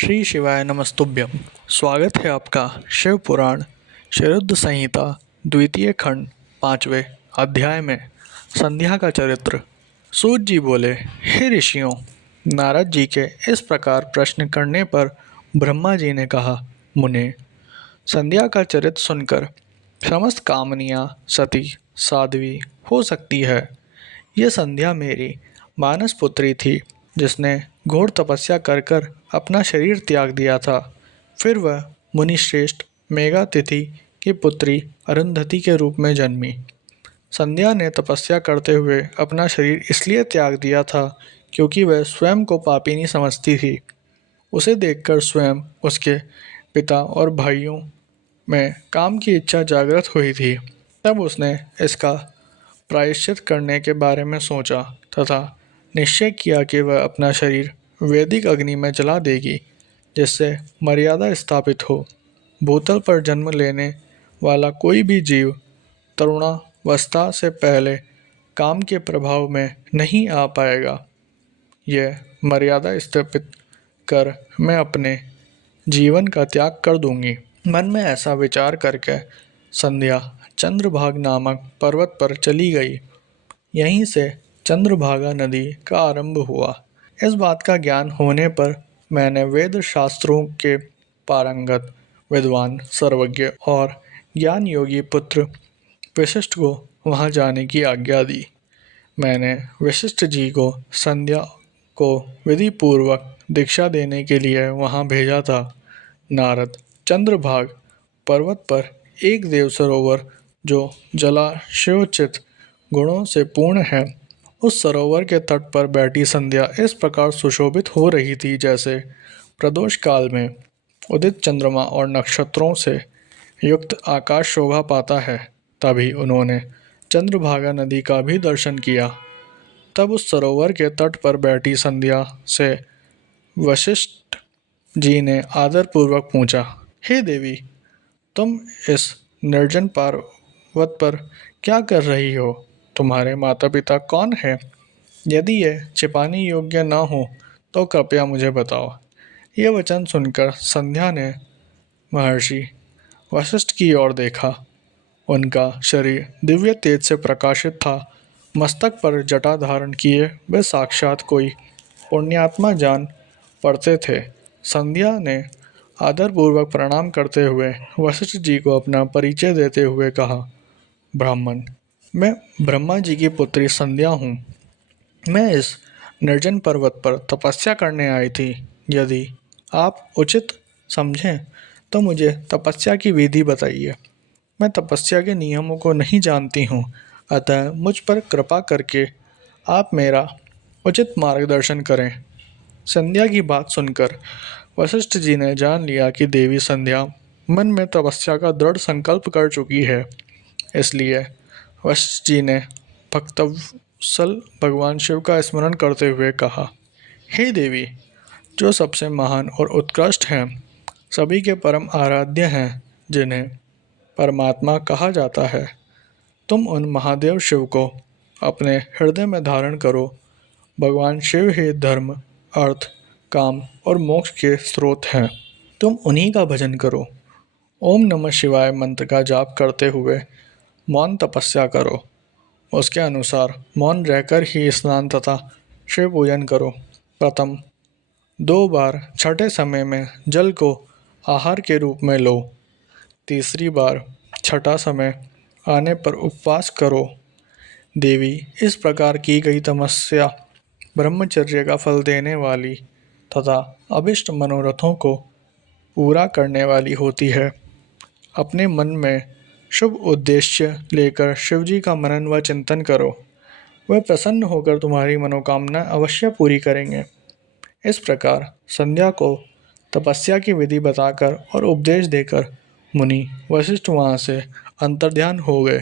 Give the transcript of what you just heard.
श्री शिवाय नमस्तुभ्यं। स्वागत है आपका शिव पुराण शरद संहिता द्वितीय खंड 5वें अध्याय में संध्या का चरित्र। सूत जी बोले, हे ऋषियों, नारद जी के इस प्रकार प्रश्न करने पर ब्रह्मा जी ने कहा, मुने, संध्या का चरित्र सुनकर समस्त कामनियाँ सती साध्वी हो सकती है। यह संध्या मेरी मानस पुत्री थी, जिसने घोर तपस्या कर कर अपना शरीर त्याग दिया था। फिर वह मुनिश्रेष्ठ मेघातिथि की पुत्री अरुंधति के रूप में जन्मी। संध्या ने तपस्या करते हुए अपना शरीर इसलिए त्याग दिया था क्योंकि वह स्वयं को पापिनी समझती थी। उसे देखकर स्वयं उसके पिता और भाइयों में काम की इच्छा जागृत हुई थी। तब उसने इसका प्रायश्चित करने के बारे में सोचा तथा निश्चय किया कि वह अपना शरीर वैदिक अग्नि में जला देगी, जिससे मर्यादा स्थापित हो। भूतल पर जन्म लेने वाला कोई भी जीव तरुणावस्था से पहले काम के प्रभाव में नहीं आ पाएगा। यह मर्यादा स्थापित कर मैं अपने जीवन का त्याग कर दूंगी। मन में ऐसा विचार करके संध्या चंद्रभागा नामक पर्वत पर चली गई। यहीं से चंद्रभागा नदी का आरंभ हुआ। इस बात का ज्ञान होने पर मैंने वेद शास्त्रों के पारंगत विद्वान सर्वज्ञ और ज्ञान योगी पुत्र वशिष्ठ को वहां जाने की आज्ञा दी। मैंने वशिष्ठ जी को संध्या को विधि पूर्वक दीक्षा देने के लिए वहां भेजा था। नारद चंद्रभाग पर्वत पर एक देव सरोवर जो जलाशयोचित गुणों से पूर्ण है, उस सरोवर के तट पर बैठी संध्या इस प्रकार सुशोभित हो रही थी जैसे प्रदोष काल में उदित चंद्रमा और नक्षत्रों से युक्त आकाश शोभा पाता है। तभी उन्होंने चंद्रभागा नदी का भी दर्शन किया। तब उस सरोवर के तट पर बैठी संध्या से वशिष्ठ जी ने आदरपूर्वक पूछा, हे देवी, तुम इस निर्जन पर्वत पर क्या कर रही हो? तुम्हारे माता पिता कौन हैं? यदि यह छिपाने योग्य न हो तो कृपया मुझे बताओ। यह वचन सुनकर संध्या ने महर्षि वशिष्ठ की ओर देखा। उनका शरीर दिव्य तेज से प्रकाशित था। मस्तक पर जटा धारण किए वे साक्षात कोई पुण्यात्मा जान पड़ते थे। संध्या ने आदरपूर्वक प्रणाम करते हुए वशिष्ठ जी को अपना परिचय देते हुए कहा, ब्राह्मण, मैं ब्रह्मा जी की पुत्री संध्या हूँ। मैं इस निर्जन पर्वत पर तपस्या करने आई थी। यदि आप उचित समझें तो मुझे तपस्या की विधि बताइए। मैं तपस्या के नियमों को नहीं जानती हूँ, अतः मुझ पर कृपा करके आप मेरा उचित मार्गदर्शन करें। संध्या की बात सुनकर वशिष्ठ जी ने जान लिया कि देवी संध्या मन में तपस्या का दृढ़ संकल्प कर चुकी है। इसलिए वशिष्ठ जी ने भक्तवत्सल भगवान शिव का स्मरण करते हुए कहा, हे देवी, जो सबसे महान और उत्कृष्ट हैं, सभी के परम आराध्य हैं, जिन्हें परमात्मा कहा जाता है, तुम उन महादेव शिव को अपने हृदय में धारण करो। भगवान शिव ही धर्म, अर्थ, काम और मोक्ष के स्रोत हैं। तुम उन्हीं का भजन करो। ओम नमः शिवाय मंत्र का जाप करते हुए मौन तपस्या करो। उसके अनुसार मौन रहकर ही स्नान तथा शिव पूजन करो। प्रथम 2 बार छठे समय में जल को आहार के रूप में लो। तीसरी बार छठा समय आने पर उपवास करो। देवी, इस प्रकार की गई तपस्या ब्रह्मचर्य का फल देने वाली तथा अभिष्ट मनोरथों को पूरा करने वाली होती है। अपने मन में शुभ उद्देश्य लेकर शिवजी का मनन व चिंतन करो। वह प्रसन्न होकर तुम्हारी मनोकामना अवश्य पूरी करेंगे। इस प्रकार संध्या को तपस्या की विधि बताकर और उपदेश देकर मुनि वशिष्ठ वहाँ से अंतर्ध्यान हो गए।